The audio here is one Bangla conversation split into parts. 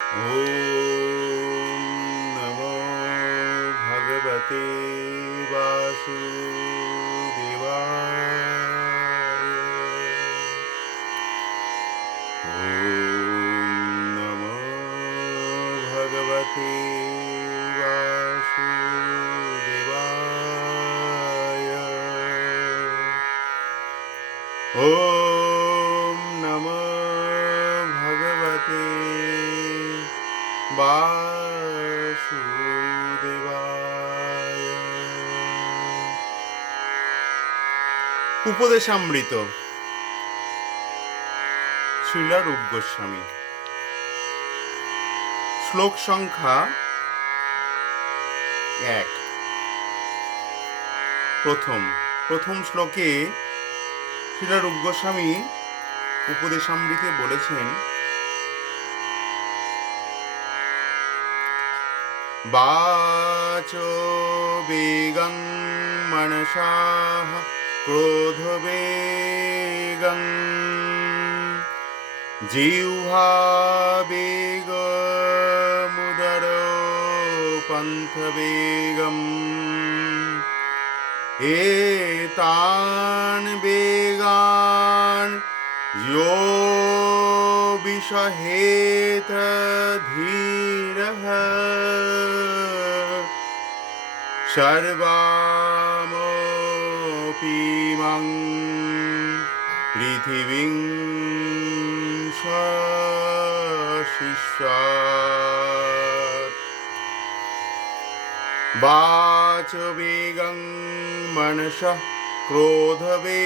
ॐ नमो भगवते वासुदेवाय। ॐ नमो भगवते वासुदेवाय। ॐ नमो भगवते বাসুদেবায়। উপদেশামৃত শ্রীলা রূপ গোস্বামী। শ্লোক সংখ্যা 1। প্রথম শ্লোকে শ্রীলা রূপ গোস্বামী উপদেশামৃতে বলেছেন, বাচো বেগং মনসাঃ ক্রোধ বেগং জিহ্বা বেগমুদরো পন্থ বেগম এতান বেগান यो विषहेत धीरः सर्वामपीमं पृथिवीं शासिष्यात्। वाचवेगं मनसः क्रोधवेगं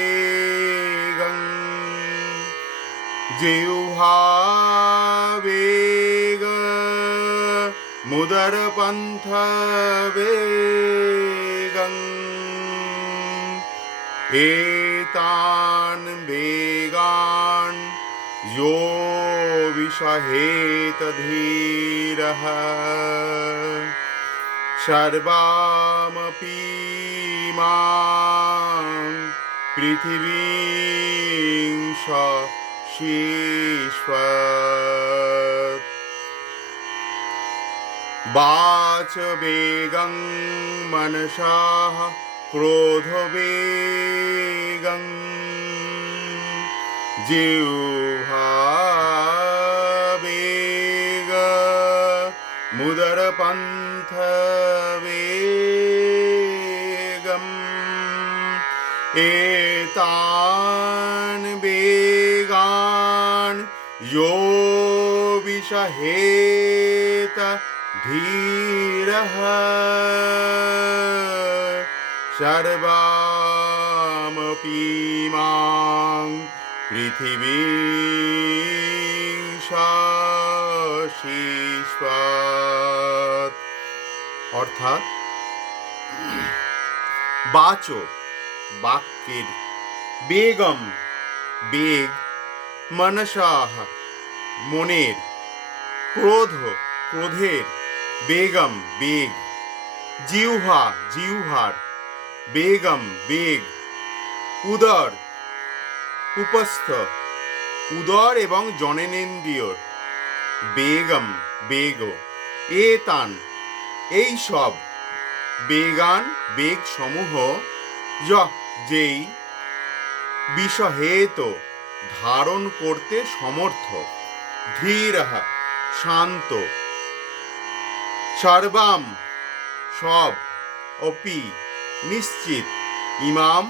जिह्वा वेग मुदरपन्थ वेगं एतान् वेगान् यो विषहेत धीरः सर्वामपीमां पृथिवीं शासिष्यात्। वाचवेगं मनसाः क्रोधवेगं जिह्वावेग मुदरपन्थ वेगम् एतान् वेगान् यो विषहेत धीरः सर्वामपीमां पृथिवीं शासिष्यात्। অর্থাৎ বাচো বাক্যের, বেগম বেগ, মনসাহ মনের, ক্রোধ ক্রোধের, বেগম বেগ, জিহ্বা জিহ্বার, বেগম বেগ, উদর উপস্থ উদর এবং জননেন্দ্রিয়র, বেগম বেগ, এতান এই সব, বেগান বেগ সমূহ, যেই, বিষহেত ধারণ করতে সমর্থ, ধীর শান্ত, সর্বাম সব, অপি নিশ্চিত, ইমাম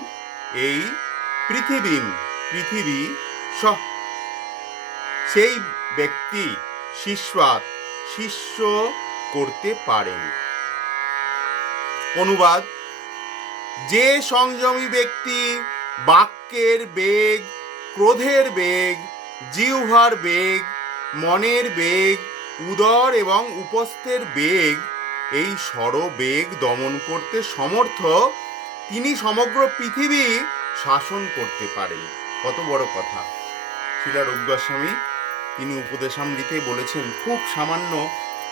এই, পৃথিবীম পৃথিবী, সহ সেই ব্যক্তি, শিষ্যাৎ শিষ্য করতে পারেন। অনুবাদ: যে সংযমী ব্যক্তি বাক্যের বেগ, ক্রোধের বেগ, জিহ্বার বেগ, মনের বেগ, উদর এবং উপস্থের বেগ, এই ষড়বেগ দমন করতে সমর্থ, তিনি সমগ্র পৃথিবী শাসন করতে পারেন। কত বড় কথা! শ্রীলা রূপ গোস্বামী তিনি উপদেশামৃতে বলেছেন, খুব সামান্য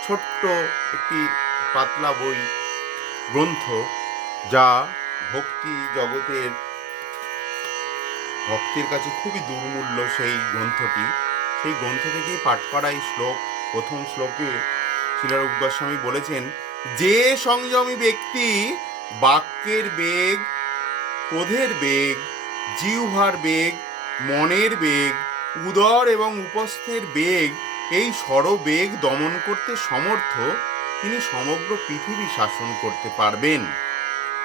ছোট্ট একটি পাতলা বই গ্রন্থ, যা ভক্তি জগতের ভক্তের কাছে খুবই দুর্মূল্য। সেই গ্রন্থ থেকেই পাঠ করা এই শ্লোক প্রথম শ্লোকে শ্রীরূপ গোস্বামী বলেছেন, যে সংযমী ব্যক্তি বাক্যের বেগ, ক্রোধের বেগ, জিহ্বার বেগ, মনের বেগ, উদর এবং উপস্থের বেগ, এই ষড়বেগ দমন করতে সমর্থ, তিনি সমগ্র পৃথিবী শাসন করতে পারবেন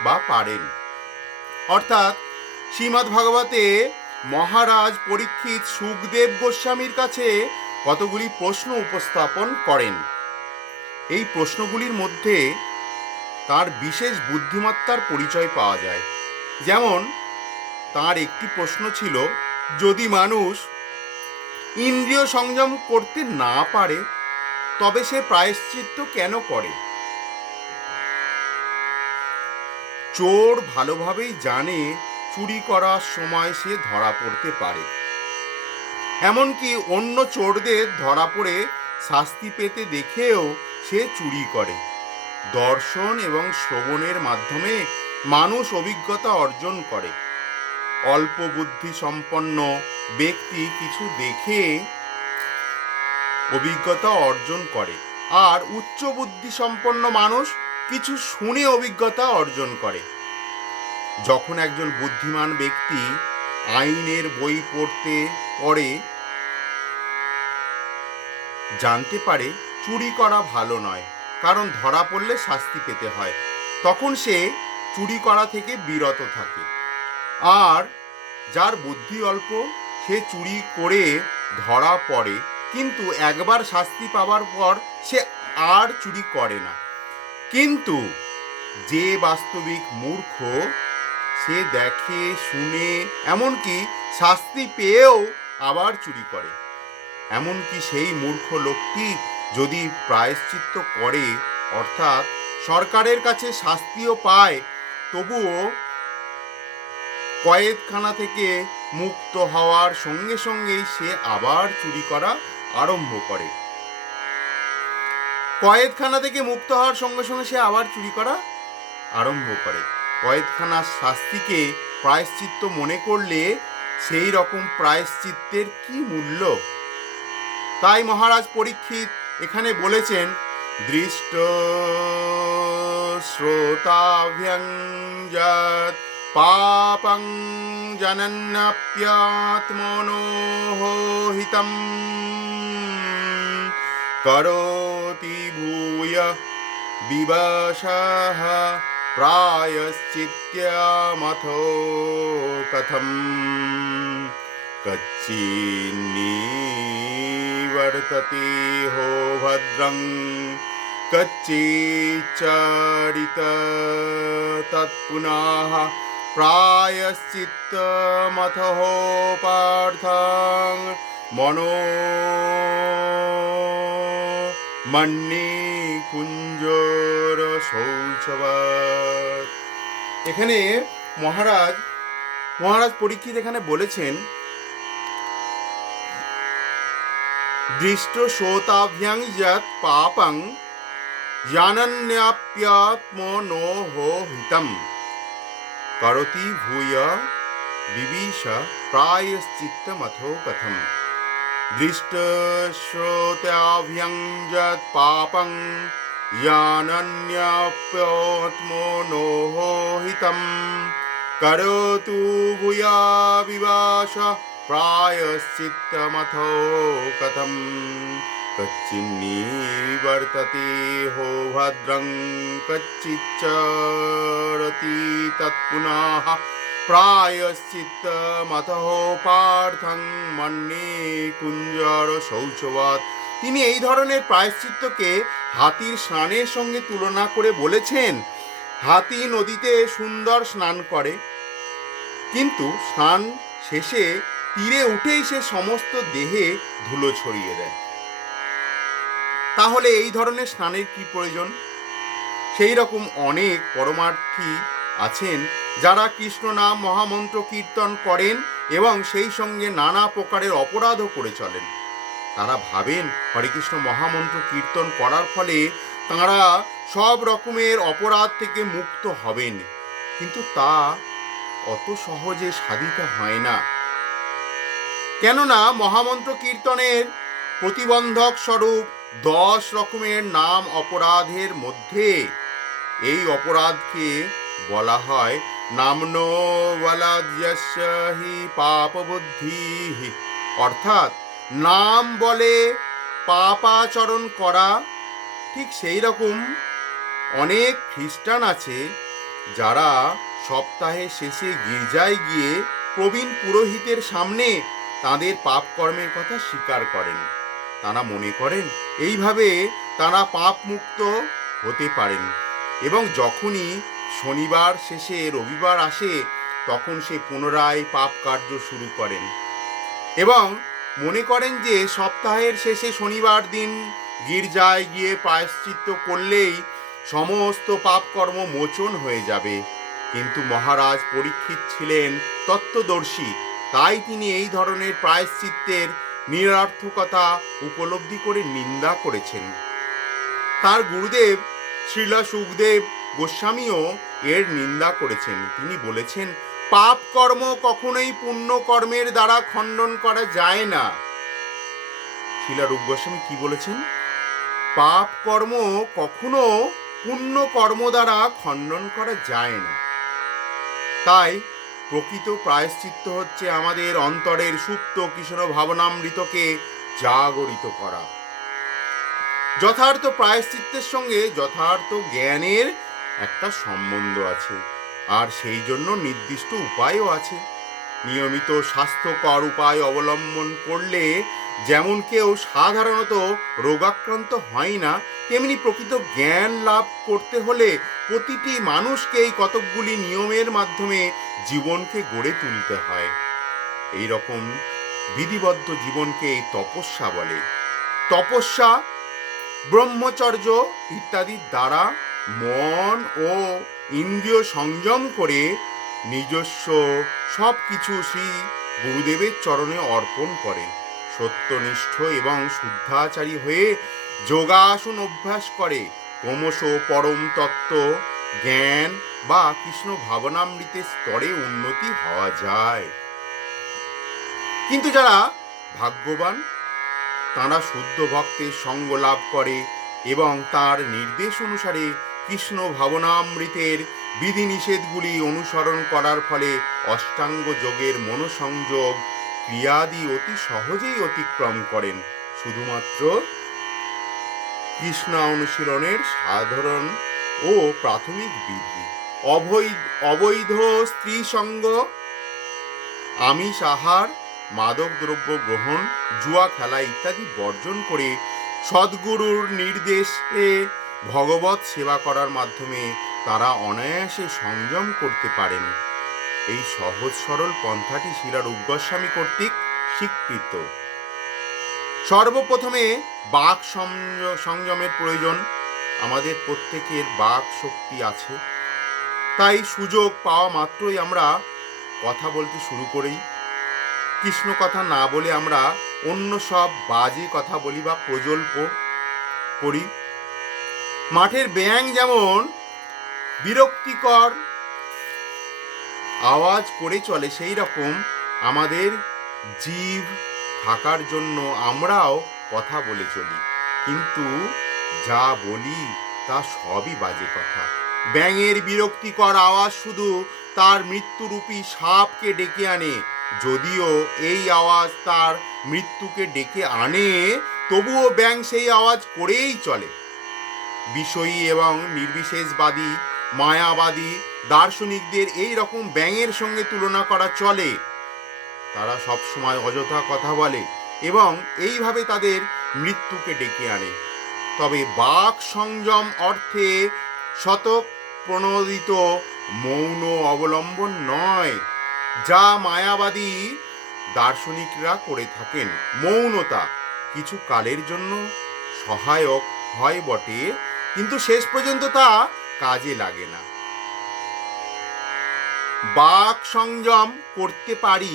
বা পারেন। অর্থাৎ শ্রীমদ্ ভাগবতে মহারাজ পরীক্ষিত সুখদেব গোস্বামীর কাছে কতগুলি প্রশ্ন উপস্থাপন করেন। এই প্রশ্নগুলির মধ্যে তার বিশেষ বুদ্ধিমত্তার পরিচয় পাওয়া যায়। যেমন তার একটি প্রশ্ন ছিল, যদি মানুষ ইন্দ্রিয় সংযম করতে না পারে তবে সে প্রায়শ্চিত্ত কেন করে? চোর ভালোভাবেই জানে চুরি করার সময় সে ধরা পড়তে পারে, এমনকি অন্য চোরদের ধরা পড়ে শাস্তি পেতে দেখেও সে চুরি করে। দর্শন এবং শ্রবণের মাধ্যমে মানুষ অভিজ্ঞতা অর্জন করে। অল্প বুদ্ধি সম্পন্ন ব্যক্তি কিছু দেখে অভিজ্ঞতা অর্জন করে, আর উচ্চ বুদ্ধি সম্পন্ন মানুষ কিছু শুনে অভিজ্ঞতা অর্জন করে। যখন একজন বুদ্ধিমান ব্যক্তি আইনের বই পড়ে জানতে পারে চুরি করা ভালো নয়, কারণ ধরা পড়লে শাস্তি পেতে হয়, তখন সে চুরি করা থেকে বিরত থাকে। আর যার বুদ্ধি অল্প, সে চুরি করে ধরা পড়ে, কিন্তু একবার শাস্তি পাওয়ার পর সে আর চুরি করে না। কিন্তু যে বাস্তবিক মূর্খ, সে দেখে শুনে এমনকি শাস্তি পেয়েও আবার চুরি করে। এমনকি সেই মূর্খ লোকটি যদি প্রায়শ্চিত্ত করে, অর্থাৎ সরকারের কাছে শাস্তিও পায়, তবুও কয়েদখানা থেকে মুক্ত হওয়ার সঙ্গে সঙ্গেই সে আবার চুরি করা আরম্ভ করে। কয়েদখানা থেকে মুক্ত হওয়ার সঙ্গে সঙ্গে সে আবার চুরি করা আরম্ভ করে। কয়েদখানার শাস্তিকে প্রায়শ্চিত্ত মনে করলে সেই রকম প্রায়শ্চিত্তের কি মূল্য? তাই মহারাজ পরীক্ষিত এখানে বলেছেন, দৃষ্ট শ্রোতাভ্যং যৎ পাপং জনন্যপ্যাত্মনোঃ হিতম করোতি ভূয় বিবশঃ প্রায়শ্চিত্তমথো কথম কচ্চিন্নিবর্ততে হো ভদ্রং কচ্চিচ্চরিত তৎপুনঃ প্রায়শ্চিত্তমথো পার্থং মনো মন্যে কুঞ্জর শৌচবাদ। এখানে মহারাজ পরীক্ষিত এখানে বলেছেন, দৃষ্ট শ্রোতাভ্যাং যৎ পাপং জানন্যাপ্যাত্মনোঃ হিতম করোতি ভূয় বিবিশ প্রায়শ্চিত্তমথো কথম। দৃষ্ট শ্রোতাভ্যাং যৎ পাপং জানন্যাপ্যাত্মনোঃ হিতম করোতু ভূয়া বিবাশ প্রায়শ্চিত্তমথো কথম কচ্চিন্নিবর্ততে হো ভদ্রং কচ্চিচ্চরতি তৎপুনঃ প্রায়শ্চিত্তমথো পার্থং মন্যে কুঞ্জর শৌচবাদ। তিনি এই ধরনের প্রায়শ্চিত্তকে হাতির স্নানের সঙ্গে তুলনা করে বলেছেন, হাতি নদীতে সুন্দর স্নান করে, কিন্তু স্নান শেষে তীরে উঠেই সে সমস্ত দেহে ধুলো ছড়িয়ে দেয়। তাহলে এই ধরনের স্নানের কি প্রয়োজন? সেই রকম অনেক পরমার্থী আছেন যারা কৃষ্ণ নাম মহামন্ত্র কীর্তন করেন এবং সেই সঙ্গে নানা প্রকারের অপরাধও করে চলেন। তারা ভাবেন হরে কৃষ্ণ মহামন্ত্র কীর্তন করার ফলে তাঁরা সব রকমের অপরাধ থেকে মুক্ত হবেন, কিন্তু তা অত সহজে সাধিত হয় না। কেননা মহামন্ত্র কীর্তনের প্রতিবন্ধক স্বরূপ 10 রকমের নাম অপরাধের মধ্যে এই অপরাধকে বলা হয় নামনো বলাদ্যস্য হি পাপ বুদ্ধি, অর্থাৎ নাম বলে পাপাচরণ করা। ঠিক সেই রকম অনেক খ্রিস্টান আছে যারা সপ্তাহের শেষে গির্জায় গিয়ে প্রবীণ পুরোহিতের সামনে তাদের পাপ কর্মের কথা স্বীকার করেন। তারা মনে করেন এইভাবে তারা পাপ মুক্ত হতে পারেন, এবং যখনই শনিবার শেষে রবিবার আসে তখন সে পুনরায় পাপ কার্য শুরু করেন এবং মনে করেন যে সপ্তাহের শেষে শনিবার দিন গির্জায় গিয়ে প্রায়শ্চিত্ত করলেই সমস্ত পাপকর্ম মোচন হয়ে যাবে। কিন্তু মহারাজ পরীক্ষিত ছিলেন তত্ত্বদর্শী, তাই তিনি এই ধরনের প্রায়শ্চিত্তের নিরর্থকতা উপলব্ধি করে নিন্দা করেছেন। তার গুরুদেব শ্রীলা সুখদেব গোস্বামীও এর নিন্দা করেছেন। তিনি বলেছেন, পাপ কর্ম কখনোই পুণ্য কর্মের দ্বারা খণ্ডন করা যায় না। শ্রীলা রূপ গোস্বামী কি বলেছেন? পাপ কর্ম কখনো পুণ্য কর্ম দ্বারা খণ্ডন করা যায় না। তাই প্রকৃত প্রায়শ্চিত্ত হচ্ছে আমাদের অন্তরের সুপ্ত কৃষ্ণ ভাবনামৃতকে জাগরিত করা। যথার্থ প্রায়শ্চিত্তের সঙ্গে যথার্থ জ্ঞানের একটা সম্বন্ধ আছে, আর সেই জন্য নির্দিষ্ট উপায়ও আছে। নিয়মিত স্বাস্থ্যকর উপায় অবলম্বন করলে যেমন কেউ সাধারণত রোগাক্রান্ত হয় না, তেমনি প্রকৃত জ্ঞান লাভ করতে হলে প্রতিটি মানুষকে এই কতকগুলি নিয়মের মাধ্যমে জীবনকে গড়ে তুলতে হয়। এই রকম বিধিবদ্ধ জীবনকে তপস্যা বলে। তপস্যা, ব্রহ্মচর্য ইত্যাদির দ্বারা মন ও ইন্দ্রিয় সংযম করে নিজস্ব সব কিছু শ্রী গুরুদেবের চরণে অর্পণ করে সত্যনিষ্ঠ এবং শুদ্ধাচারী হয়ে যোগাসন অভ্যাস করে ক্রমশ পরম তত্ত্ব জ্ঞান বা কৃষ্ণ ভাবনামৃতের স্তরে উন্নতি হওয়া যায়। কিন্তু যারা ভাগ্যবান তারা শুদ্ধ ভক্তের সঙ্গ লাভ করে এবং তার নির্দেশ অনুসারে কৃষ্ণ ভাবনামৃতের বিধিনিষেধগুলি অনুসরণ করার ফলে অষ্টাঙ্গ যোগের মনোসংযোগ ক্রিয়াদি অতি সহজেই অতিক্রম করেন। শুধুমাত্র কৃষ্ণ অনুশীলনের সাধারণ ও প্রাথমিক বিধি, অবৈধ স্ত্রী সঙ্গ, আমিষ আহার, মাদক দ্রব্য গ্রহণ, জুয়া খেলা ইত্যাদি বর্জন করে সদ্গুরুর নির্দেশে ভগবত সেবা করার মাধ্যমে তারা অনায়াসে সংযম করতে পারেন। এই সহজ সরল পন্থাটি শ্রীলা রূপ গোস্বামী কর্তৃক স্বীকৃত। সর্বপ্রথমে বাক সংযমের প্রয়োজন। আমাদের প্রত্যেকের বাক শক্তি আছে, তাই সুযোগ পাওয়া মাত্রই আমরা কথা বলতে শুরু করি। কৃষ্ণ কথা না বলে আমরা অন্য সব বাজে কথা বলি বা প্রজল্প করি। মাঠের ব্যাঙ যেমন বিরক্তিকর আওয়াজ করে চলে, সেই রকম আমাদের জীব থাকার জন্য আমরাও কথা বলে চলি, কিন্তু যা বলি তা সবই বাজে কথা। ব্যাঙের বিরক্তিকর আওয়াজ শুধু তার মৃত্যুরূপী সাপকে ডেকে আনে। যদিও এই আওয়াজ তার মৃত্যুকে ডেকে আনে, তবুও ব্যাঙ সেই আওয়াজ করেই চলে। বিষয়ী এবং নির্বিশেষবাদী মায়াবাদী দার্শনিকদের এই রকম ব্যাঙের সঙ্গে তুলনা করা চলে। তারা সবসময় অযথা কথা বলে এবং এইভাবে তাদের মৃত্যুকে ডেকে আনে। তবে বাক সংযম অর্থে শতক প্রণোদিত মৌন অবলম্বন নয়, যা মায়াবাদী দার্শনিকরা করে থাকেন। মৌনতা কিছু কালের জন্য সহায়ক হয় বটে, কিন্তু শেষ পর্যন্ত তা কাজে লাগে না। বাক সংযম করতে পারি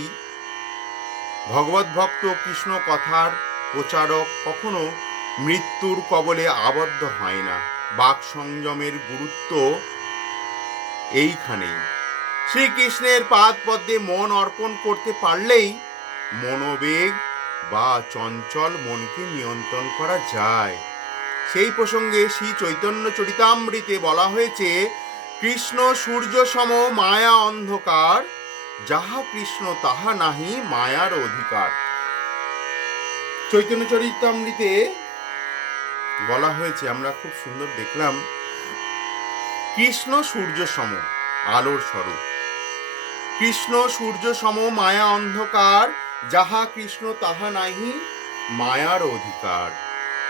ভগবত ভক্ত কৃষ্ণ কথার প্রচারক কখনো মৃত্যুর কবলে আবদ্ধ হয় না। বাক সংযমের গুরুত্ব এইখানেই। শ্রীকৃষ্ণের পাদ পদ্মে মন অর্পণ করতে পারলেই মনোবেগ বা চঞ্চল মনকে নিয়ন্ত্রণ করা যায়। সেই প্রসঙ্গে শ্রী চৈতন্য চরিতামৃতে বলা হয়েছে, কৃষ্ণ সূর্য সম মায়া অন্ধকার, যাহা কৃষ্ণ তাহা নাহি মায়ার অধিকার। চৈতন্য চরিতামৃতে বলা হয়েছে, আমরা খুব সুন্দর দেখলাম, কৃষ্ণ সূর্য সম, আলোর স্বরূপ। কৃষ্ণ সূর্য সম মায়া অন্ধকার, যাহা কৃষ্ণ তাহা নাহি মায়ার অধিকার।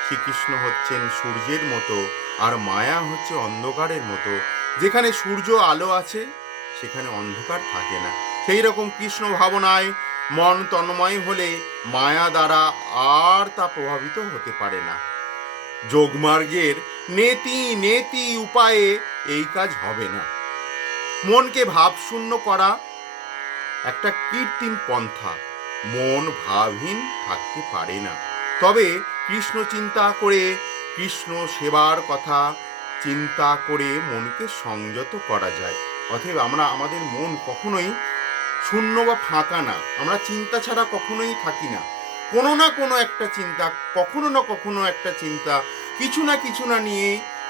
শ্রীকৃষ্ণ হচ্ছেন সূর্যের মতো, আর মায়া হচ্ছে অন্ধকারের মতো। যেখানে সূর্য আলো আছে সেখানে অন্ধকার থাকে না। সেই রকম কৃষ্ণ ভাবনায় মন তন্ময় হলে মায়া দ্বারা আর তা প্রভাবিত হতে পারে না। যোগমার্গের নেতি নেতি উপায়ে এই কাজ হবে না। মনকে ভাবশূন্য করা একটা কৃত্রিম পন্থা, মন ভাবহীন থাকতে পারে না। তবে কৃষ্ণ চিন্তা করে, কৃষ্ণ সেবার কথা চিন্তা করে মনকে সংযত করা যায়। অতএব আমরা আমাদের মন কখনোই শূন্য বা ফাঁকা না, আমরা চিন্তা ছাড়া কখনোই থাকি না। কোনো না কোনো একটা চিন্তা, কখনো না কখনো একটা চিন্তা, কিছু না নিয়ে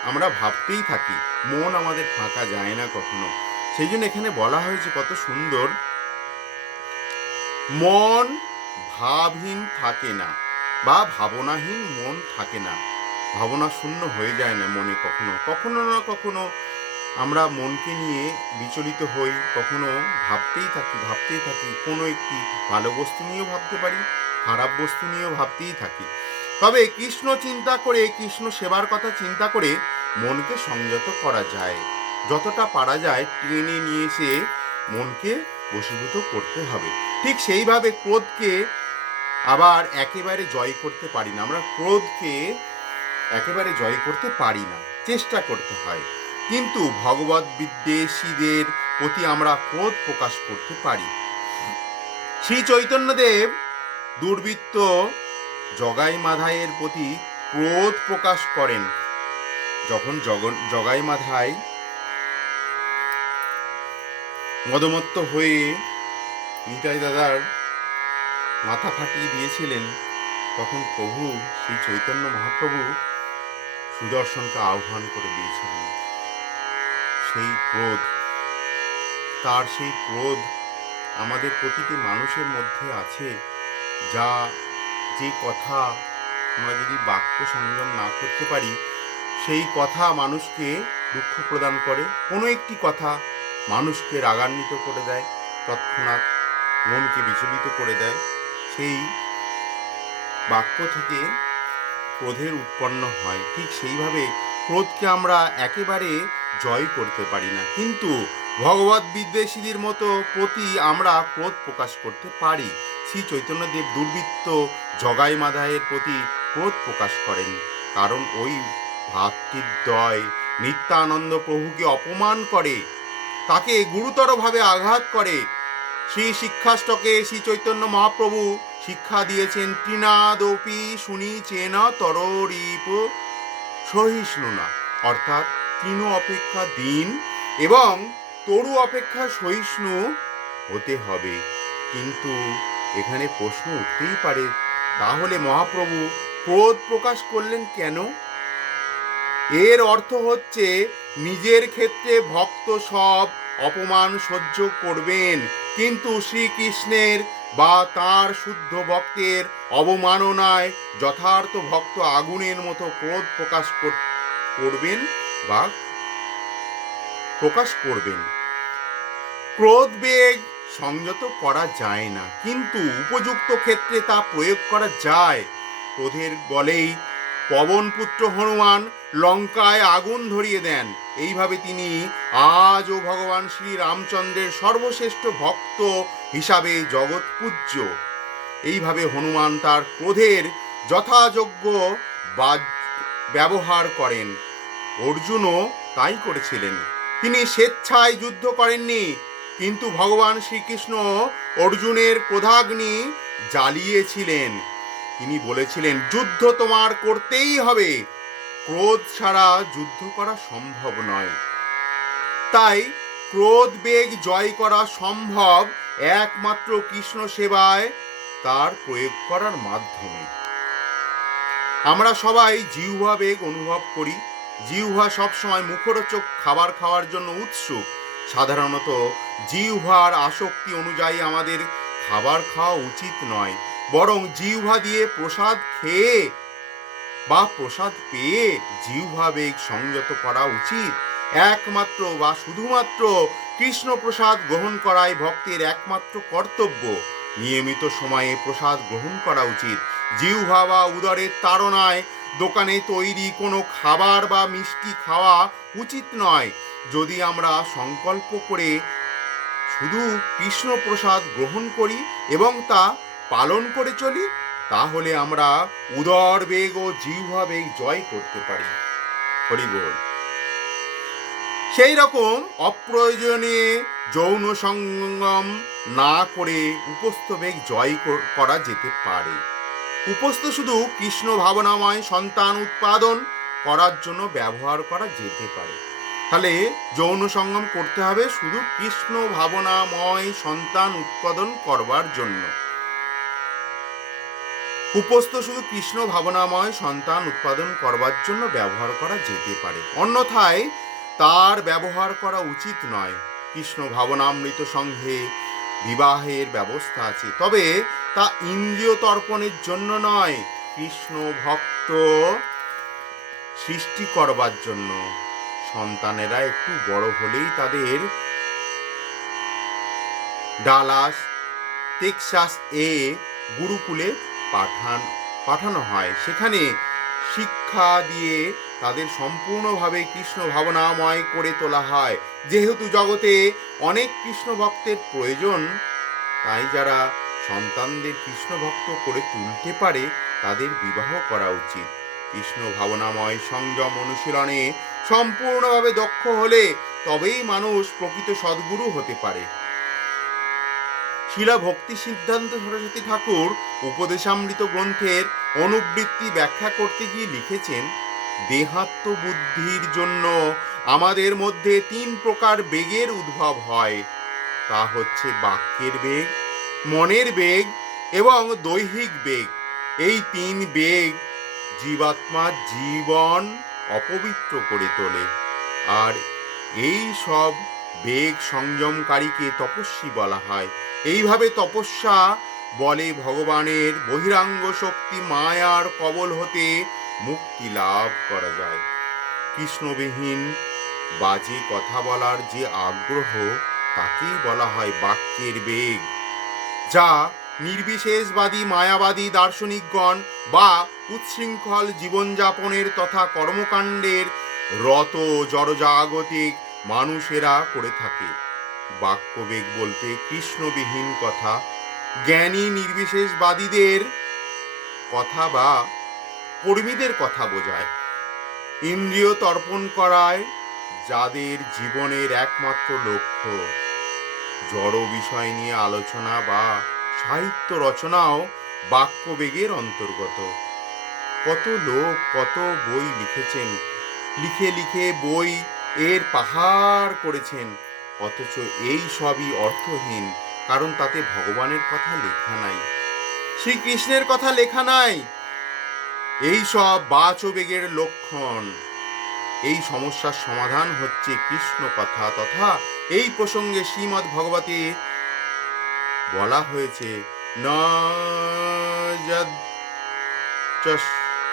আমরা ভাবতেই থাকি। মন আমাদের ফাঁকা যায় না কখনো। সেই জন্য এখানে বলা হয়েছে কত সুন্দর, মন ভাবহীন থাকে না বা ভাবনাহীন মন থাকে না, ভাবনা শূন্য হয়ে যায় না মনে। কখনো না কখনো আমরা মনকে নিয়ে বিচলিত হই, কখনো ভাবতেই থাকি। কোনো একটি ভালো বস্তু নিয়েও ভাবতে পারি, খারাপ বস্তু নিয়েও ভাবতেই থাকি। তবে কৃষ্ণ চিন্তা করে, কৃষ্ণ সেবার কথা চিন্তা করে মনকে সংযত করা যায়। যতটা পারা যায় টেনে নিয়ে এসে মনকে বশীভূত করতে হবে। ঠিক সেইভাবে ক্রোধকে আবার একেবারে জয় করতে পারি না। আমরা ক্রোধকে একেবারে জয় করতে পারি না, চেষ্টা করতে হয়। কিন্তু ভগবত বিদ্বেষীদের প্রতি আমরা ক্রোধ প্রকাশ করতে পারি। শ্রী চৈতন্যদেব দুর্বৃত্ত জগাই মাধাইয়ের প্রতি ক্রোধ প্রকাশ করেন। যখন জগাই মাধাই মদমত্ত হয়ে নিতাই দাদার মাথা ফাটিয়ে দিয়েছিলেন, তখন প্রভু শ্রী চৈতন্য মহাপ্রভু সুদর্শনকে আহ্বান করে দিয়েছিলেন। সেই ক্রোধ, তার সেই ক্রোধ আমাদের প্রতিটি মানুষের মধ্যে আছে। যে কথা আমরা যদি বাক্য সংযম না করতে পারি, সেই কথা মানুষকে দুঃখ প্রদান করে। কোনো একটি কথা মানুষকে রাগান্বিত করে দেয়, তৎক্ষণাৎ মনকে বিচলিত করে দেয়। সেই বাক্য থেকে ক্রোধের উৎপন্ন হয়। ঠিক সেইভাবে ক্রোধকে আমরা একেবারে জয় করতে পারি না, কিন্তু ভগবত বিদ্বেষীদের মতো প্রতি আমরা ক্রোধ প্রকাশ করতে পারি। শ্রী চৈতন্যদেব দুর্বৃত্ত জগাই মাধাইয়ের প্রতি ক্রোধ প্রকাশ করেন, কারণ ওই ভ্রাতৃদ্বয় নিত্যানন্দ প্রভুকে অপমান করে, তাকে গুরুতরভাবে আঘাত করে। শ্রী শিক্ষাষ্টকে শ্রী চৈতন্য মহাপ্রভু শিক্ষা দিয়েছেন, তৃণাদপি শুনিচেন তররিপ সহিষ্ণুনা, অর্থাৎ তৃণ অপেক্ষা দিন এবং তরু অপেক্ষা সহিষ্ণু হতে হবে। কিন্তু এখানে প্রশ্ন উঠতেই পারে, তাহলে মহাপ্রভু ক্রোধ প্রকাশ করলেন কেন? এর অর্থ হচ্ছে নিজের ক্ষেত্রে ভক্ত সব অপমান সহ্য করবেন, কিন্তু শ্রীকৃষ্ণের বা তাঁর শুদ্ধ ভক্তের অবমাননায় যথার্থ ভক্ত আগুনের মতো ক্রোধ প্রকাশ করবেন। ক্রোধ বেগ সংযত করা যায় না, কিন্তু উপযুক্ত ক্ষেত্রে তা প্রয়োগ করা যায়। ক্রোধের বলেই পবনপুত্র হনুমান লঙ্কায় আগুন ধরিয়ে দেন। এইভাবে তিনি আজও ভগবান শ্রী রামচন্দ্রের সর্বশ্রেষ্ঠ ভক্ত হিসাবে জগৎ পূজ্য। এইভাবে হনুমান তার ক্রোধের যথাযোগ্য ব্যবহার করেন। অর্জুনও তাই করেছিলেন। তিনি স্বেচ্ছায় যুদ্ধ করেননি, কিন্তু ভগবান শ্রীকৃষ্ণ অর্জুনের ক্রোধাগ্নি জ্বালিয়েছিলেন। তিনি বলেছিলেন, যুদ্ধ তোমার করতেই হবে, ক্রোধ ছাড়া যুদ্ধ করা সম্ভব নয়। তাই ক্রোধ বেগ জয় করা সম্ভব একমাত্র কৃষ্ণ সেবায় তার প্রয়োগ করার মাধ্যমে। আমরা সবাই জিহ্বা বেগ অনুভব করি। জিহ্বা সবসময় মুখরোচক খাবার খাওয়ার জন্য উৎসুক। সাধারণত জিহ্বার আসক্তি অনুযায়ী আমাদের খাবার খাওয়া উচিত নয়, বরং জিহ্বা দিয়ে প্রসাদ খেয়ে বা প্রসাদ পেয়ে জিহ্বা বেগ সংযত করা উচিত। একমাত্র বা শুধুমাত্র কৃষ্ণ প্রসাদ গ্রহণ করাই ভক্তের একমাত্র কর্তব্য। নিয়মিত সময়ে প্রসাদ গ্রহণ করা উচিত। জিহ্বা বা উদরের তাড়নায় দোকানে তৈরি কোনো খাবার বা মিষ্টি খাওয়া উচিত নয়। যদি আমরা সংকল্প করে শুধু কৃষ্ণ প্রসাদ গ্রহণ করি এবং তা পালন করে চলি, তাহলে আমরা উদর বেগ ও জিহ্বা বেগ জয় করতে পারি। হরি বল। সেই রকম অপ্রয়োজনে যৌন সঙ্গম না করে উপস্থ বেগ জয় করা যেতে পারে। উপস্থ শুধু কৃষ্ণ ভাবনাময় সন্তান উৎপাদন করার জন্য ব্যবহার করা যেতে পারে। তাহলে যৌন সঙ্গম করতে হবে শুধু কৃষ্ণ ভাবনাময় সন্তান উৎপাদন করবার জন্য। উপস্থ শুধু কৃষ্ণ ভাবনাময় সন্তান উৎপাদন করবার জন্য ব্যবহার করা যেতে পারে, অন্যথায় তার ব্যবহার করা উচিত নয়। কৃষ্ণ ভাবনামৃত সঙ্গে বিবাহের ব্যবস্থা আছে, তবে তা ইন্দ্রিয় তর্পণের জন্য নয়, কৃষ্ণ ভক্ত সৃষ্টি করবার জন্য। সন্তানেরা একটু বড় হলেই তাদের ডালাস, টেক্সাস গুরুকুলে পাঠানো হয়। সেখানে শিক্ষা দিয়ে তাদের সম্পূর্ণভাবে কৃষ্ণ ভাবনাময় করে তোলা হয়। যেহেতু জগতে অনেক কৃষ্ণ ভক্তের প্রয়োজন, তাই যারা সন্তানদের কৃষ্ণ ভক্ত করে তুলতে পারে তাদের বিবাহ করা উচিত। কৃষ্ণ ভাবনাময় সংযম অনুশীলনে সম্পূর্ণভাবে দক্ষ হলে তবেই মানুষ প্রকৃত সদ্গুরু হতে পারে। শিলা ভক্তি সিদ্ধান্ত সরস্বতী ঠাকুর উপদেশামৃত গ্রন্থের অনুবৃত্তি ব্যাখ্যা করতে গিয়ে লিখেছেন, দেহাত্ম বুদ্ধির জন্য আমাদের মধ্যে 3 প্রকার বেগের উদ্ভব হয়। তা হচ্ছে বাক্যের বেগ, মনের বেগ এবং দৈহিক বেগ। এই 3 বেগ জীবাত্মার জীবন অপবিত্র করে তোলে। আর এই সব বেগ সংযমকারীকে তপস্বী বলা হয়। এইভাবে তপস্যা বলে ভগবানের বহিরাঙ্গ শক্তি মায়ার কবল হতে মুক্তি লাভ করা যায়। কৃষ্ণবিহীন বাজে কথা বলার যে আগ্রহ, তাকেই বলা হয় বাক্যের বেগ, যা নির্বিশেষবাদী মায়াবাদী দার্শনিকগণ বা উচ্ছৃঙ্খল জীবনযাপনের তথা কর্মকাণ্ডের রত জড়জাগতিক মানুষেরা করে থাকে। বাক্যবেগ বলতে কৃষ্ণবিহীন কথা, জ্ঞানী নির্বিশেষবাদীদের কথা বা কর্মীদের কথা বোঝায়। ইন্দ্রিয় তর্পণ করায় যাদের জীবনের একমাত্র লক্ষ্য, জড় বিষয় নিয়ে আলোচনা বা সাহিত্য রচনাও বাক্যবেগের অন্তর্গত। কত লোক কত বই লিখেছেন, লিখে লিখে বই এর পাহাড় করেছেন, অথচ এই সবই অর্থহীন, কারণ তাতে ভগবানের কথা লেখা নাই, শ্রীকৃষ্ণের কথা লেখা নাই। এই সব বাচবেগের লক্ষণ। এই সমস্যার সমাধান হচ্ছে কৃষ্ণ কথা, তথা এই প্রসঙ্গে শ্রীমদ্ ভগবতে বলা হয়েছে, না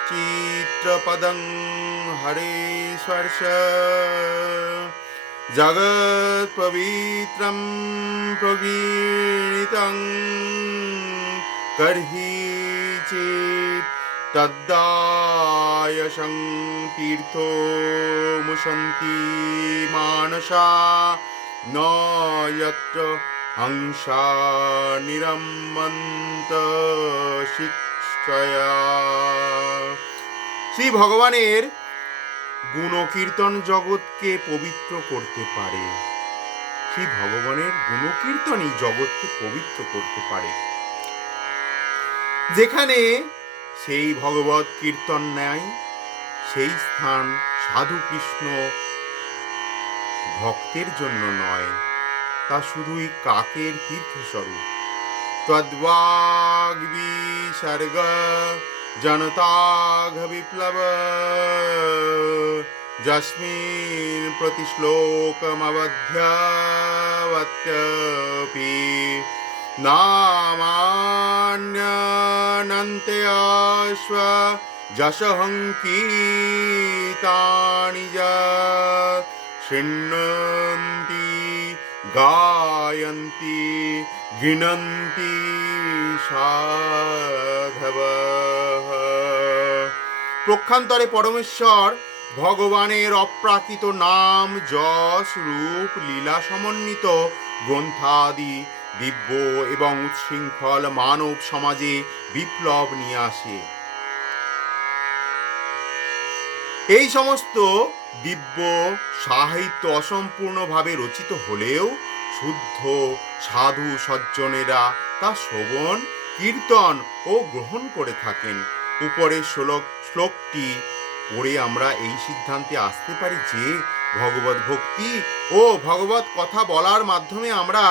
চিত্রপদং হরে স্পর্শ জগৎ পবিত্রম প্রগীতং করহি চিত তদ্দায়সং তীর্থো মুসন্তি মানসা ন যত্র হংসা নিরম্মন্ত শিক্ষয়া। শ্রী ভগবানের গুণকীর্তন জগৎকে পবিত্র করতে পারে। শ্রী ভগবানের গুণকীর্তনই জগৎকে পবিত্র করতে পারে। যেখানে সেই ভগবত কীর্তন নাই, সেই স্থান সাধু কৃষ্ণ ভক্তের জন্য নয়, তা শুধুই কাকের তীর্থস্বরূপ। তদ্বাগ্ বিসর্গ जनताघ विप्लव जस्मिन् प्रतिश्लोकमवध्यावत्यपि नामान्यनन्ते अश्व जशहङ्कीतानि यत् शृण्वन्ति गायन्ति गृह्णन्ति সাধবঃ। প্রক্ষান্তরে পরমেশ্বর ভগবানের অপ্রাকৃত নাম, যশ, রূপ, লীলা সমন্বিত গ্রন্থাদি দিব্য এবং উচ্ছৃঙ্খল মানব সমাজে বিপ্লব নিয়ে আসে। এই সমস্ত দিব্য সাহিত্য অসম্পূর্ণভাবে রচিত হলেও শুদ্ধ সাধু সজ্জনেরা তা শ্রবণ, কীর্তন ও গ্রহণ করে থাকেন। উপরের শ্লোকটি পড়ে আমরা এই সিদ্ধান্তে আসতে পারি যে ভগবত ভক্তি ও ভগবত কথা বলার মাধ্যমে আমরা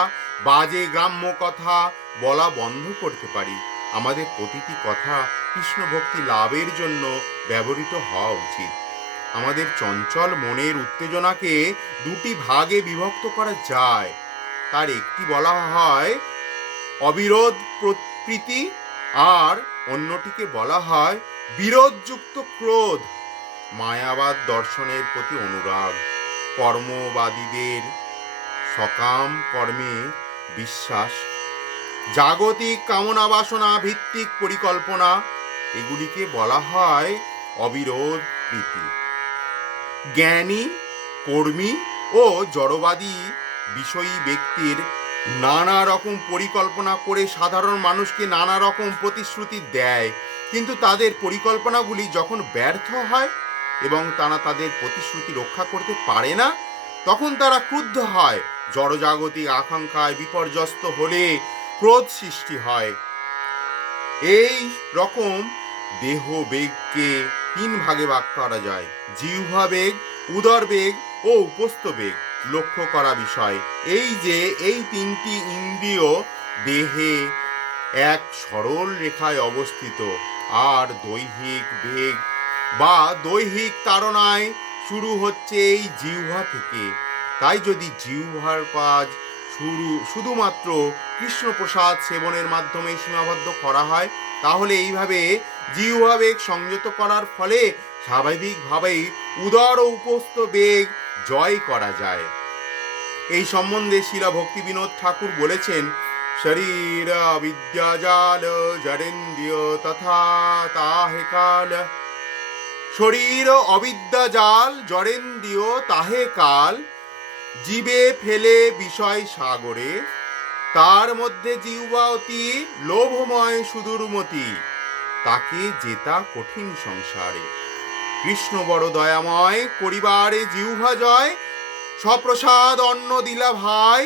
বাজে গ্রাম্য কথা বলা বন্ধ করতে পারি। আমাদের প্রতিটি কথা কৃষ্ণ ভক্তি লাভের জন্য ব্যবহৃত হওয়া উচিত। আমাদের চঞ্চল মনের উত্তেজনাকে দুটি ভাগে বিভক্ত করা যায়। তার একটি বলা হয় অবিরোধ প্রীতি আর অন্যটিকে বলা হয় বিরোধযুক্ত ক্রোধ। মায়াবাদ দর্শনের প্রতি অনুরাগ, কর্মবাদীদের সকাম কর্মে বিশ্বাস, জাগতিক কামনা বাসনা ভিত্তিক পরিকল্পনা, এগুলিকে বলা হয় অবিরোধ প্রীতি। জ্ঞানী, কর্মী ও জড়বাদী বিষয়ী ব্যক্তির নানা রকম পরিকল্পনা করে সাধারণ মানুষকে নানা রকম প্রতিশ্রুতি দেয়, কিন্তু তাদের পরিকল্পনাগুলি যখন ব্যর্থ হয় এবং তারা তাদের প্রতিশ্রুতি রক্ষা করতে পারে না, তখন তারা ক্রুদ্ধ হয়। জড়জাগতিক আকাঙ্ক্ষায় বিপর্যস্ত হলে ক্রোধ সৃষ্টি হয়। এই রকম দেহ বেগকে তিন ভাগে ভাগ করা যায়: জিহ্বা বেগ, উদর বেগ ও উপস্থ বেগ। লক্ষ্য করা বিষয় এই যে এই তিনটি ইন্দ্রিয় দেহে এক সরল রেখায় অবস্থিত, আর দৈহিক বেগ বা দৈহিক তাড়নায় শুরু হচ্ছে এই জিহ্বা থেকে। তাই যদি জিহ্বার কাজ শুধুমাত্র কৃষ্ণ প্রসাদ সেবনের মাধ্যমে সীমাবদ্ধ করা হয়, তাহলে এইভাবে জিহ্বা বেগ সংযত করার ফলে স্বাভাবিকভাবেই উদর ও উপস্থ বেগ জয় করা যায়। এই সম্বন্ধে শ্রীলা ভক্তিবিনোদ ঠাকুর বলেছেন, শরীর অবিদ্যাজাল জড়েন্দ্রিয় তথা তাহে কাল। শরীর অবিদ্যাজাল জড়েন্দ্রিয় তাহে কাল, জীবে ফেলে বিষয় সাগরে, তার মধ্যে জিহ্বা অতি লোভময় সুদূরমতি, তাকে জেতা কঠিন সংসারে। কৃষ্ণ বড় দয়াময়, করিবারে জিহ্বা জয়, সপ্রসাদ অন্ন দিলা ভাই,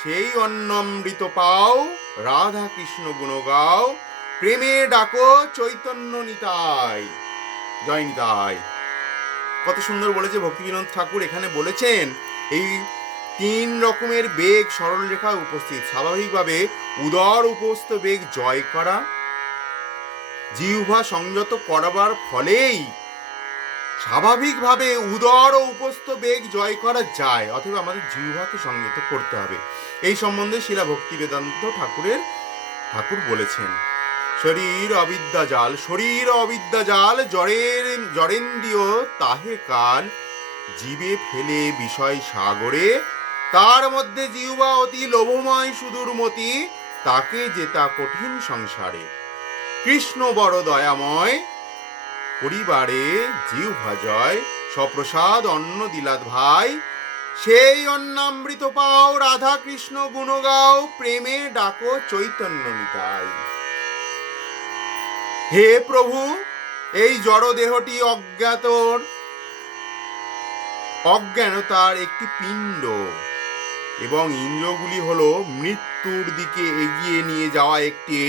সেই অন্নামৃত পাও, রাধা কৃষ্ণ গুণ গাও, প্রেমে ডাকো চৈতন্য নিতাই। জয় নিতাই। কত সুন্দর বলেছে ভক্তিবিনোদ ঠাকুর। এখানে বলেছেন এই তিন রকমের বেগ সরল রেখায় উপস্থিত। স্বাভাবিকভাবে উদর উপস্থ বেগ জয় করা, জিহ্বা সংযত করবার ফলেই স্বাভাবিকভাবে উদর ও উপস্থ বেগ জয় করা যায়। অথবা আমাদের জিহ্বাকে সংযত করতে হবে। এই সম্বন্ধে শ্রীলা ভক্তি বেদান্ত ঠাকুর বলেছেন, শরীর অবিদ্যাজাল, শরীর অবিদ্যাজাল জড়েন্দ্রিয় তাহে কাল, জীবে ফেলে বিষয় সাগরে, তার মধ্যে জিহ্বা অতি লোভময় সুদূরমতি, তাকে জেতা কঠিন সংসারে। কৃষ্ণ বড় দয়াময়, পরিবারে জিহ্বা জয়, সপ্রসাদ অন্ন দিলাত ভাই, সেই অন্নামৃত পাও, রাধা কৃষ্ণ গুণ গাও, প্রেমে ডাকো চৈতন্য নিতাই। হে প্রভু, এই জড় দেহটি অজ্ঞানতার একটি পিণ্ড এবং ইন্দ্রিয়গুলি হলো মৃত্যুর দিকে এগিয়ে নিয়ে যাওয়া একটি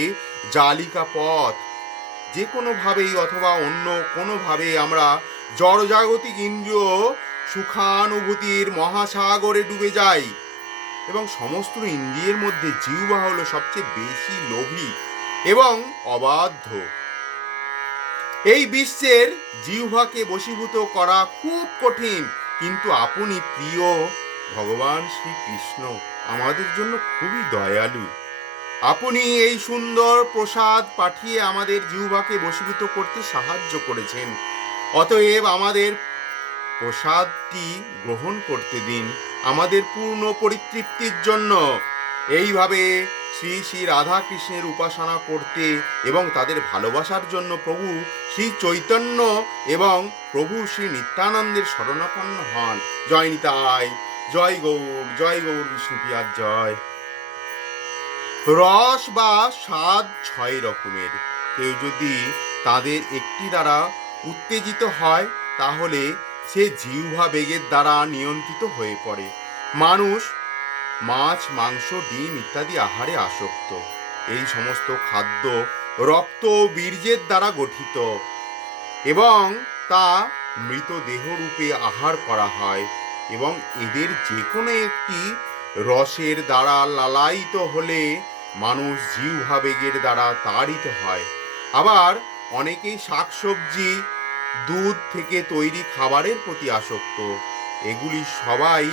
জালিকা পথ। যে কোনোভাবেই অথবা অন্য কোনোভাবে আমরা জড়জাগতিক ইন্দ্রিয় সুখানুভূতির মহাসাগরে ডুবে যাই এবং সমস্ত ইন্দ্রিয়ের মধ্যে জিহ্বা হলো সবচেয়ে বেশি লোভী এবং অবাধ্য। এই বিশ্বের জিহ্বাকে বশীভূত করা খুব কঠিন, কিন্তু আপনি প্রিয় ভগবান শ্রীকৃষ্ণ আমাদের জন্য খুবই দয়ালু। আপনি এই সুন্দর প্রসাদ পাঠিয়ে আমাদের জিহ্বাকে বশীভূত করতে সাহায্য করেছেন। অতএব আমাদের প্রসাদটি গ্রহণ করতে দিন আমাদের পূর্ণ পরিতৃপ্তির জন্য। এইভাবে শ্রী শ্রী রাধা কৃষ্ণের উপাসনা করতে এবং তাদের ভালোবাসার জন্য প্রভু শ্রী চৈতন্য এবং প্রভু শ্রী নিত্যানন্দের শরণাপন্ন হন। জয় নিতাই, জয় গৌর বিষ্ণুপ্রিয়ার জয়। রস বা স্বাদ 6 রকমের। কেউ যদি তাদের একটি দ্বারা উত্তেজিত হয় তাহলে সে জিহ্বা বেগের দ্বারা নিয়ন্ত্রিত হয়ে পড়ে। মানুষ মাছ, মাংস, ডিম ইত্যাদি আহারে আসক্ত। এই সমস্ত খাদ্য রক্ত ও বীর্যের দ্বারা গঠিত এবং তা মৃতদেহ রূপে আহার করা হয় এবং এদের যে কোনো একটি রসের দ্বারা লালায়িত হলে মানুষ জিহ্বা বেগের দ্বারা তাড়িত হয়। আবার অনেকেই শাকসবজি, দুধ থেকে তৈরি খাবারের প্রতি আসক্ত। এগুলি সবাই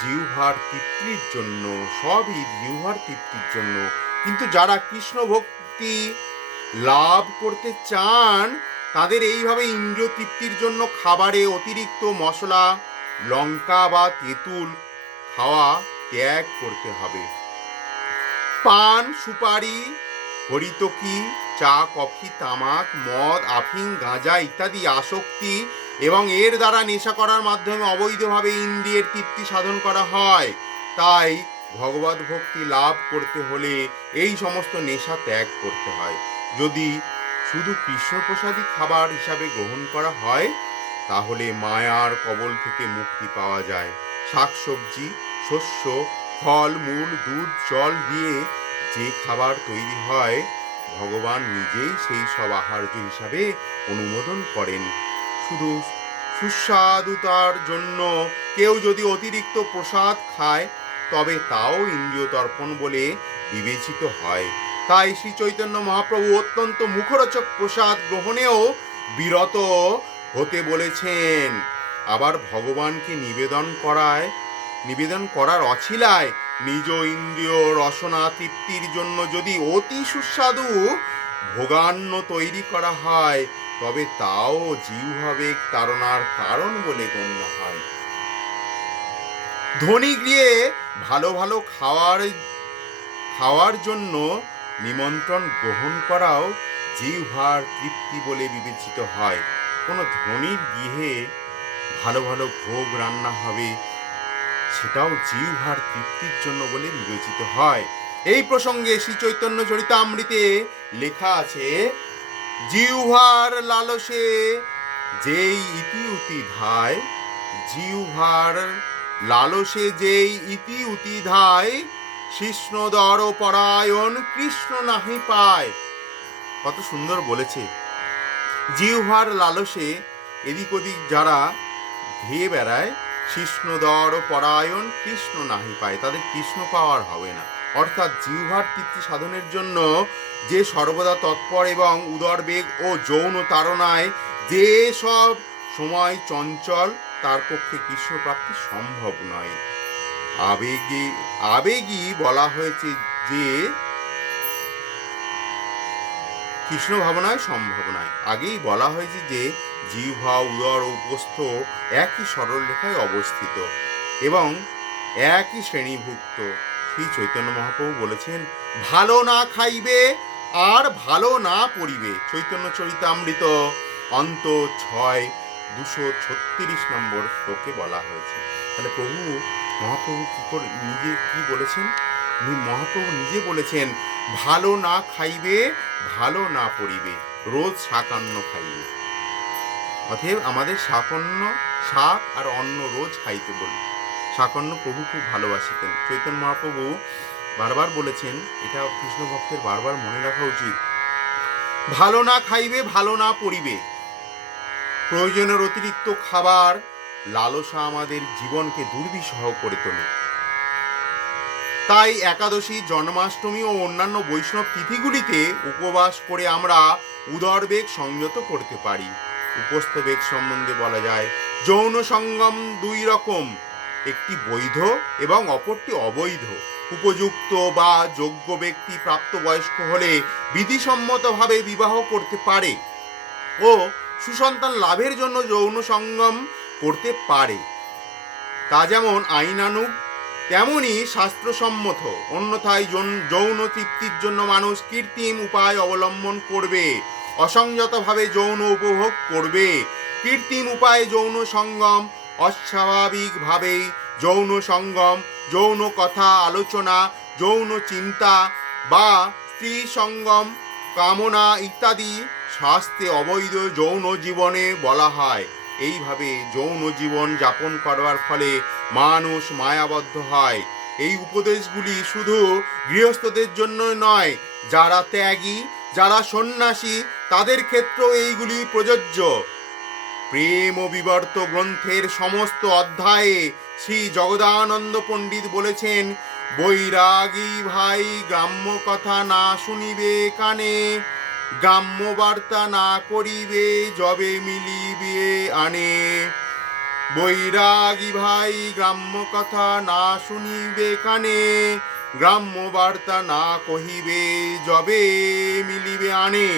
জিহ্বার তৃপ্তির জন্য, সবই জিহ্বার তৃপ্তির জন্য। কিন্তু যারা কৃষ্ণ ভক্তি লাভ করতে চান তাদের এইভাবে ইন্দ্রিয় তৃপ্তির জন্য খাবারে অতিরিক্ত মশলা, লঙ্কা বা তেঁতুল খাওয়া ত্যাগ করতে হবে। পান, সুপারি, হরিতকি, চা, কফি, তামাক, মদ, আফিং, গাঁজা ইত্যাদি আসক্তি এবং এর দ্বারা নেশা করার মাধ্যমে অবৈধভাবে ইন্দ্রিয়ের তৃপ্তি সাধন করা হয়। তাই ভগবত ভক্তি লাভ করতে হলে এই সমস্ত নেশা ত্যাগ করতে হয়। যদি শুধু কৃষ্ণপ্রসাদী খাবার হিসাবে গ্রহণ করা হয় তাহলে মায়ার কবল থেকে মুক্তি পাওয়া যায়। শাকসবজি, শস্য, ফল মূল, দুধ, জল দিয়ে যে খাবার তৈরি হয় ভগবান নিজেই সেই সব আহার্য হিসাবে অনুমোদন করেন। শুধু সুস্বাদুতার জন্য কেউ যদি অতিরিক্ত প্রসাদ খায় তবে তাও ইন্দ্রিয় তর্পণ বলে বিবেচিত হয়। তাই শ্রী চৈতন্য মহাপ্রভু অত্যন্ত মুখরোচক প্রসাদ গ্রহণেও বিরত হতে বলেছেন। আবার ভগবানকে নিবেদন করার অছিলায় নিজ ইন্দ্রিয় রসনা তৃপ্তির জন্য যদি অতি সুস্বাদু ভোগান্ন তৈরি করা হয় তবে তাও জিহ্বাবেগ তাড়নার কারণ বলে গণ্য হয়। ধনী গৃহে ভালো ভালো খাওয়ার জন্য নিমন্ত্রণ গ্রহণ করাও জিহ্বার তৃপ্তি বলে বিবেচিত হয়। কোনো ধনীর গৃহে ভালো ভালো ভোগ রান্না হবে সেটাও জিহ্বার তৃপ্তির জন্য বলে বিবেচিত হয়। এই প্রসঙ্গে শ্রী চৈতন্য চরিতামৃতে লেখা আছে, জিহ্বার লালসে যেই ইতি ধায়, জিহ্বার লালসে যেই ইতি ধায়, কৃষ্ণদর পরায়ণ কৃষ্ণ নাহি পায়। কত সুন্দর বলেছে। জিহ্বার লালসে এদিক ওদিক যারা ধেয়ে বেড়ায়, কৃষ্ণদর পরায়ণ কৃষ্ণ নাহি পায়, তাদের কৃষ্ণ পাওয়ার হবে না। অর্থাৎ জিহ্বার তৃপ্তি সাধনের জন্য যে সর্বদা তৎপর এবং উদরবেগ ও যৌন তাড়নায় যে সব সময় চঞ্চল তার পক্ষে কৃষ্ণ প্রাপ্তি সম্ভব নয়। আবেগী বলা হয়েছে যে কৃষ্ণ ভাবনায় সম্ভব নয়। আগেই বলা হয়েছে যে জিহ্বা, উদর ও উপস্থ একই সরল রেখায় অবস্থিত এবং একই শ্রেণীভুক্ত। শ্রী চৈতন্য মহাপ্রভু বলেছেন, ভালো না খাইবে আর ভালো না পড়িবে। চৈতন্য চরিতামৃত অন্ত 6, 236 নম্বর শ্লোকে বলা হয়েছে। তাহলে মহাপ্রভু কি বলেছেন? মহাপ্রভু নিজে বলেছেন, ভালো না খাইবে ভালো না পড়িবে, রোজ শাকান্ন খাইবে। অতএব আমাদের শাক আর অন্ন রোজ খাইতে বলি। শাকান্ন প্রভু খুব ভালোবাসিতেন। চৈতন্য মহাপ্রভু বারবার বলেছেন, এটা কৃষ্ণ ভক্তের বারবার মনে রাখা উচিত, ভালো না খাইবে ভালো না পড়িবে। প্রয়োজনের অতিরিক্ত খাবার লালসা আমাদের জীবনকে দুর্বিষহ করে তোলে। তাই একাদশী, জন্মাষ্টমী ও অন্যান্য বৈষ্ণব তিথিগুলিতে উপবাস করে আমরা উদরবেগ সংযত করতে পারি। উপস্থ বেগ সম্বন্ধে বলা যায়, যৌন সঙ্গম দুই রকম, একটি বৈধ এবং অপরটি অবৈধ। উপযুক্ত বা যোগ্য ব্যক্তি প্রাপ্তবয়স্ক হলে বিধিসম্মতভাবে বিবাহ করতে পারে ও সুসন্তান লাভের জন্য যৌন সঙ্গম করতে পারে। তা যেমন আইনানুগ তেমনি শাস্ত্রসম্মত। অন্যথায় যৌন তৃপ্তির জন্য মানুষ কৃত্রিম উপায় অবলম্বন করবে, অসংযতভাবে যৌন উপভোগ করবে। কৃত্রিম উপায়ে যৌন সঙ্গম, অস্বাভাবিকভাবে যৌন সঙ্গম, যৌন কথা আলোচনা, যৌন চিন্তা বা স্ত্রী সঙ্গম, কামনা ইত্যাদি শাস্ত্রে অবৈধ যৌন জীবনে বলা হয়। এইভাবে যৌন জীবন যাপন করবার ফলে মানুষ মায়াবদ্ধ হয়। এই উপদেশগুলি শুধু গৃহস্থদের জন্য নয়, যারা ত্যাগী, যারা সন্ন্যাসী, তাদের ক্ষেত্রেও এইগুলি প্রযোজ্য। প্রেম ও বিবর্ত গ্রন্থের সমস্ত অধ্যায়ে শ্রী জগদানন্দ পণ্ডিত বলেছেন, বৈরাগী ভাই গ্রাম্য কথা না শুনিবে কানে, গ্রাম্য বার্তা না করিবে যবে মিলিবে আনে। বৈরাগী ভাই গ্রাম্য কথা না শুনিবে কানে, গ্রাম্য বার্তা না কহিবে যবে মিলিবে আনে।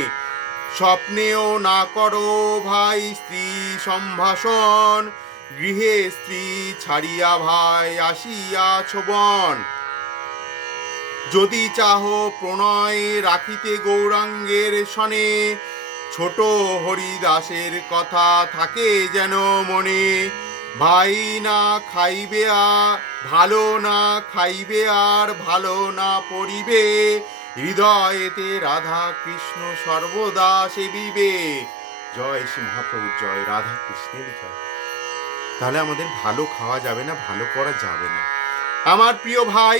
স্বপ্নেও না করো ভাই স্ত্রী সম্ভাষণ, গৃহে স্ত্রী ছাড়িয়া ভাই আসিয়াছ বন। যদি চাহ প্রণয় রাখিতে গৌরাঙ্গের সনে, ছোট হরিদাসের কথা থাকে যেন মনে। ভাই না খাইবে আর ভালো না খাইবে আর ভালো না পড়িবে, হৃদয়েতে রাধা কৃষ্ণ সর্বদা সেবিবে। জয় শ্রী মহাপ্রভুর জয়, রাধা কৃষ্ণের জয়। তাহলে আমাদের ভালো খাওয়া যাবে না, ভালো করা যাবে না। আমার প্রিয় ভাই,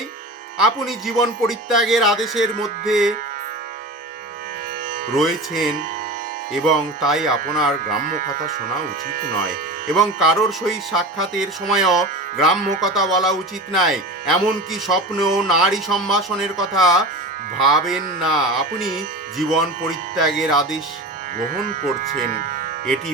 আপনি জীবন পরিত্যাগের আদেশের মধ্যে রয়েছেন এবং তাই আপনার গ্রাম্য কথা শোনা উচিত নয়, এবং কারোর সহিত সাক্ষাতের সময়ও গ্রাম্য কথা বলা উচিত নয়। এমনকি স্বপ্নেও নারী সম্ভাষণের কথা ভাবেন না। আপনি জীবন পরিত্যাগের আদেশ গ্রহণ করছেন একটি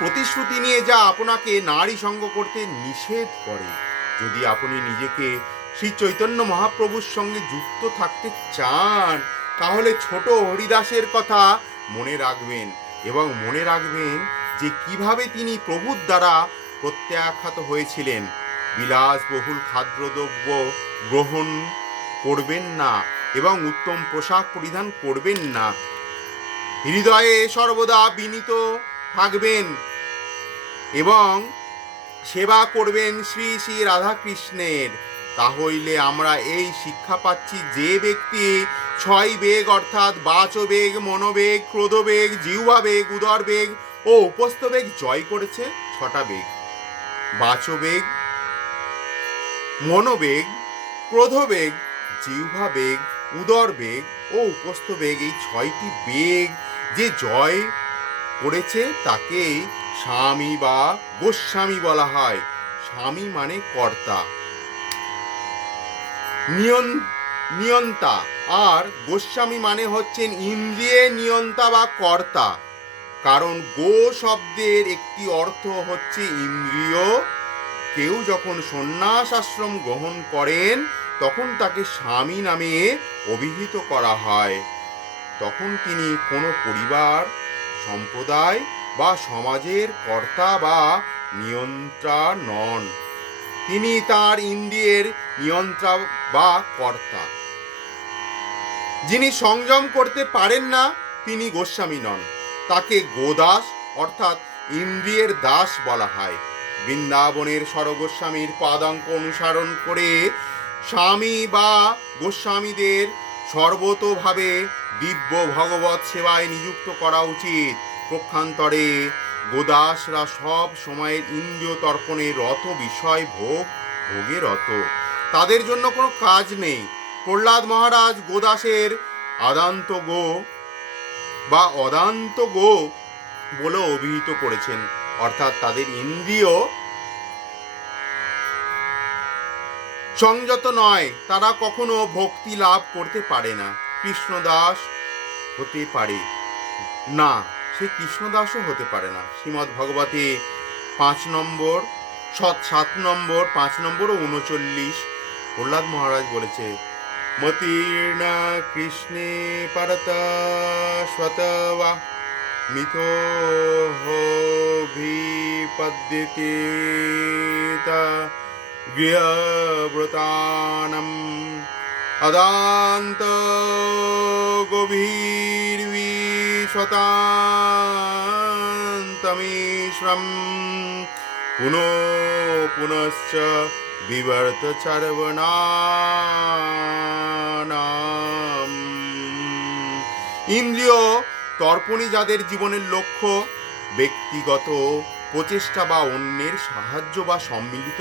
প্রতিশ্রুতি নিয়ে যা আপনাকে নারী সঙ্গ করতে নিষেধ করে। যদি আপনি নিজেকে শ্রী চৈতন্য মহাপ্রভুর সঙ্গে যুক্ত থাকতে চান, তাহলে ছোট হরিদাসের কথা মনে রাখবেন, এবং মনে রাখবেন যে কিভাবে তিনি প্রভুর দ্বারা প্রত্যাখ্যাত হয়েছিলেন। বিলাসবহুল খাদ্যদ্রব্য গ্রহণ করবেন না এবং উত্তম পোশাক পরিধান করবেন না। হৃদয়ে সর্বদা বিনীত থাকবেন এবং সেবা করবেন শ্রী শ্রী রাধাকৃষ্ণের। তাহলে আমরা এই শিক্ষা পাচ্ছি, যে ব্যক্তি 6 বেগ অর্থাৎ বাচবেগ, মনোবেগ, ক্রোধবেগ, জিহ্বাবেগ, উদরবেগ ও উপস্থবেগ জয় করেছে। 6টা বেগ, বাচবেগ, মনোবেগ, ক্রোধবেগ, জিহ্বাবেগ, উদরবেগ ও উপস্থবেগ, এই 6টি বেগ যে জয় করেছে তাকে স্বামী বা গোস্বামী বলা হয়। স্বামী মানে কর্তা, নিয়ন্তা, আর গোস্বামী মানে হচ্ছেন ইন্দ্রিয়ে নিয়ন্তা বা কর্তা। কারণ গো শব্দের একটি অর্থ হচ্ছে ইন্দ্রিয়। কেউ যখন সন্ন্যাস আশ্রম গ্রহণ করেন তখন তাকে স্বামী নামে অভিহিত করা হয়। তখন তিনি কোনো পরিবার, সম্প্রদায় বা সমাজের কর্তা বা নিয়ন্ত্রা নন। তিনি তার ইন্দ্রিয়ের নিয়ন্ত্রা বা কর্তা। যিনি সংযম করতে পারেন না তিনি গোস্বামী নন, তাকে গোদাস অর্থাৎ ইন্দ্রিয়ের দাস বলা হয়। বৃন্দাবনের স্বরগোস্বামীর পাদাঙ্ক অনুসরণ করে স্বামী বা গোস্বামীদের সর্বতোভাবে দিব্য ভগবত সেবায় নিযুক্ত করা উচিত। পক্ষান্তরে গোদাসরা সব সময়ের ইন্দ্রিয় তর্পণে রত, বিষয় ভোগে রত, তাদের জন্য কোনো কাজ নেই। প্রহ্লাদ মহারাজ গোদাসের আদান্ত গো বা অদান্ত গো বলে অভিহিত করেছেন, অর্থাৎ তাদের ইন্দ্রিয় সংযত নয় তারা কখনো ভক্তি লাভ করতে পারে না। কৃষ্ণদাস হতে পারে না, সে কৃষ্ণদাসও হতে পারে না। শ্রীমদ্ ভগবতে 5 নম্বর 7 নম্বর 5 নম্বর ও 39 প্রহ্লাদ মহারাজ বলেছে, মতির্না কৃষ্ণে পারতা স্বতবা মিথো ভিপদ্যতে তা গৃহব্রতানম অদান্ত গভীর্বিশতান্তমীশ্বরম পুনঃ পুনশ্চ বিবর্ত চর্বণানাম। ইন্দ্রিয় তর্পণী যাদের জীবনের লক্ষ্য, ব্যক্তিগত প্রচেষ্টা বা অন্যের সাহায্য বা সম্মিলিত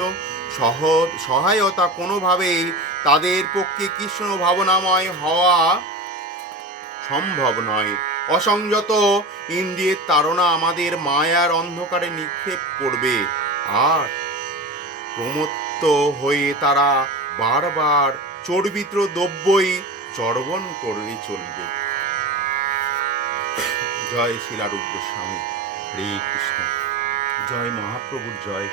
সহায়তা কোনোভাবেই তাদের পক্ষে কৃষ্ণ ভাবনাময় হওয়া সম্ভব নয়। অসংযত ইন্দ্রিয়ের তাড়না আমাদের মায়ার অন্ধকারে নিক্ষেপ করবে, আর প্রমত্ত হয়ে তারা বারবার চর্বিত দ্রব্যই চর্বণ করে চলবে। জয় শিলারূপ গোস্বামী। হরে কৃষ্ণ। জয় মহাপ্রভুর জয়।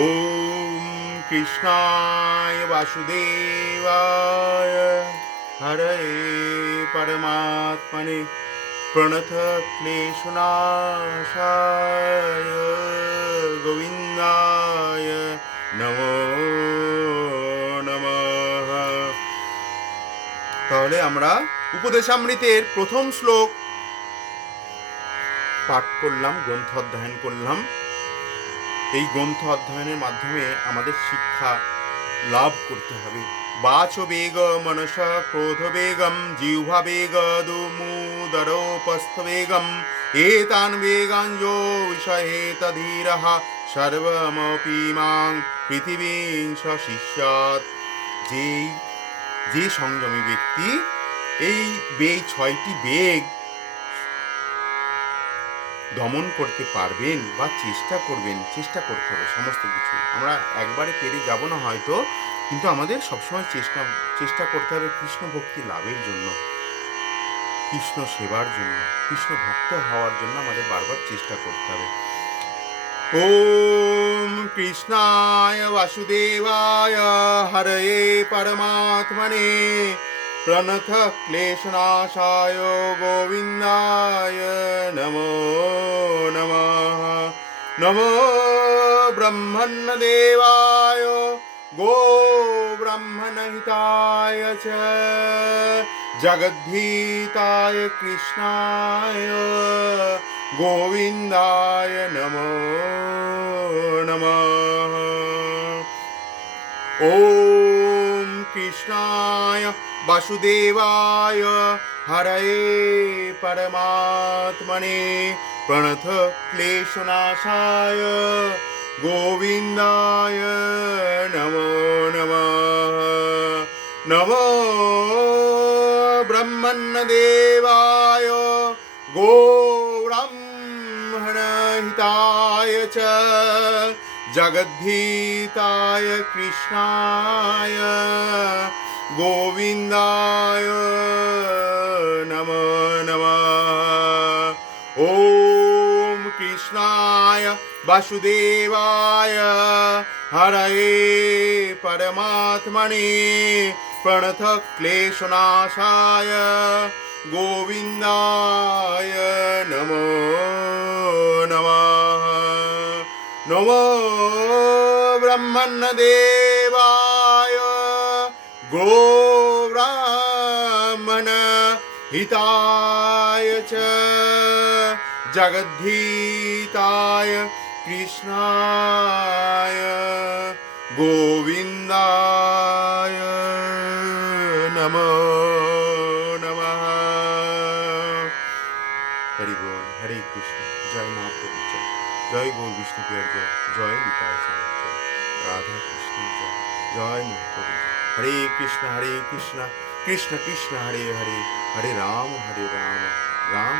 ওম কৃষ্ণায় বাসুদেবায় হরে পরমাত্মনে প্রণত ক্লেশনাশায় গোবিন্দায় নমো নমঃ। তাহলে আমরা উপদেশামৃতের প্রথম শ্লোক পাঠ করলাম, গ্রন্থ অধ্যয়ন করলাম। এই গ্রন্থ অধ্যয়নের মাধ্যমে আমাদের শিক্ষা লাভ করতে হবে। বাচ বেগ মনস ক্রোধ বেগম জিহ্বা বেগ দুমুদরোপস্থ বেগম এতান বেগান যো বিষহেত ধীরঃ সর্বমপি মাং পৃথিবীং শিষ্যাৎ। যে সংযমী ব্যক্তি এই 6টি বেগ দমন করতে পারবেন বা চেষ্টা করতে হবে। সমস্ত কিছু আমরা একবারে পেরে যাব না হয়তো, কিন্তু আমাদের সবসময় চেষ্টা করতে হবে কৃষ্ণ ভক্তি লাভের জন্য, কৃষ্ণ সেবার জন্য, কৃষ্ণ ভক্ত হওয়ার জন্য আমাদের বারবার চেষ্টা করতে হবে। ওম কৃষ্ণায় বাসুদেবায় হরয়ে পরমাত্মনে প্রণত ক্লেশনাশায় গোবিন্দায় নমো নমঃ। নমো ব্রহ্মণ্যদেবায় গো ব্রহ্মণহিতায় চ জগদ্ধিতায় কৃষ্ণায় গোবিন্দায় নমো নমঃ। ওম কৃষ্ণায় বাসুদেবায় হরয়ে পরমাত্মনে প্রণত ক্লেশনাশায় গোবিন্দায় নমো নমঃ। নমো ব্রহ্মণ্যদেবায় গো ব্রহ্মণহিতায় চ জগদ্ধিতায় কৃষ্ণায় গোবিন্দায় নমো নমঃ। ওম কৃষ্ণায় বাসুদেবায় হরয়ে পরমাত্মনে প্রণত ক্লেশনাশায় গোবিন্দায় নমো নমঃ। নমো ব্রহ্মণ্যদেবায় গো ব্রহ্মণহিতায় চ জগদ্ধিতায় কৃষ্ণায় গোবিন্দায় নমো নমঃ। হরি বল। হরে কৃষ্ণ। জয় মহাপ্রভু জয়। জয় গৌর বিষ্ণুপ্রিয়ার জয়। জয় নিতাই জয়। রাধা কৃষ্ণ জয়। জয় মহাপ্রভু জয়। হরে কৃষ্ণ কৃষ্ণ কৃষ্ণ হরে হরে, হরে রাম রাম রাম